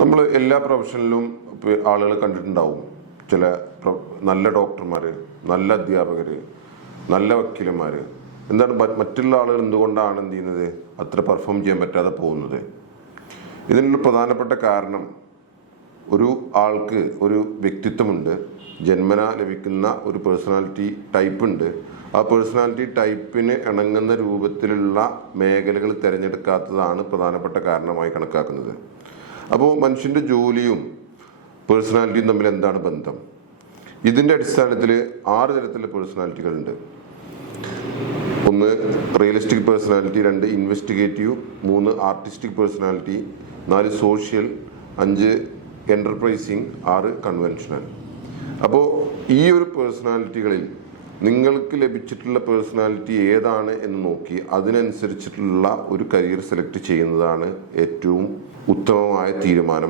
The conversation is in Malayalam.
നമ്മൾ എല്ലാ പ്രൊഫഷനിലും ആളുകൾ കണ്ടിട്ടുണ്ടാവും. ചില നല്ല ഡോക്ടർമാർ, നല്ല അധ്യാപകർ, നല്ല വക്കീലന്മാർ. എന്താണ് മറ്റുള്ള ആളുകൾ എന്തുകൊണ്ടാണ് എന്ത് ചെയ്യുന്നത് അത്ര പെർഫോം ചെയ്യാൻ പറ്റാതെ പോകുന്നത്? ഇതിനുള്ള പ്രധാനപ്പെട്ട കാരണം, ഒരു ആൾക്ക് ഒരു വ്യക്തിത്വമുണ്ട്, ജന്മന ലഭിക്കുന്ന ഒരു പേഴ്സണാലിറ്റി ടൈപ്പ് ഉണ്ട്. ആ പേഴ്സണാലിറ്റി ടൈപ്പിന് ഇണങ്ങുന്ന രൂപത്തിലുള്ള മേഖലകൾ തിരഞ്ഞെടുക്കാത്തതാണ് പ്രധാനപ്പെട്ട കാരണമായി കണക്കാക്കുന്നത്. അപ്പോൾ മനുഷ്യൻ്റെ ജോലിയും പേഴ്സണാലിറ്റിയും തമ്മിൽ എന്താണ് ബന്ധം? ഇതിൻ്റെ അടിസ്ഥാനത്തിൽ 6 തരത്തിലുള്ള പേഴ്സണാലിറ്റികളുണ്ട്. 1 realistic personality, 2 investigative, 3 artistic personality, 4 social, 5 enterprising, 6 conventional. അപ്പോൾ ഈ ഒരു പേഴ്സണാലിറ്റികളിൽ നിങ്ങൾക്ക് ലഭിച്ചിട്ടുള്ള പേഴ്സണാലിറ്റി ഏതാണ് എന്ന് നോക്കി അതിനനുസരിച്ചിട്ടുള്ള ഒരു കരിയർ സെലക്ട് ചെയ്യുന്നതാണ് ഏറ്റവും ഉത്തമമായ തീരുമാനം.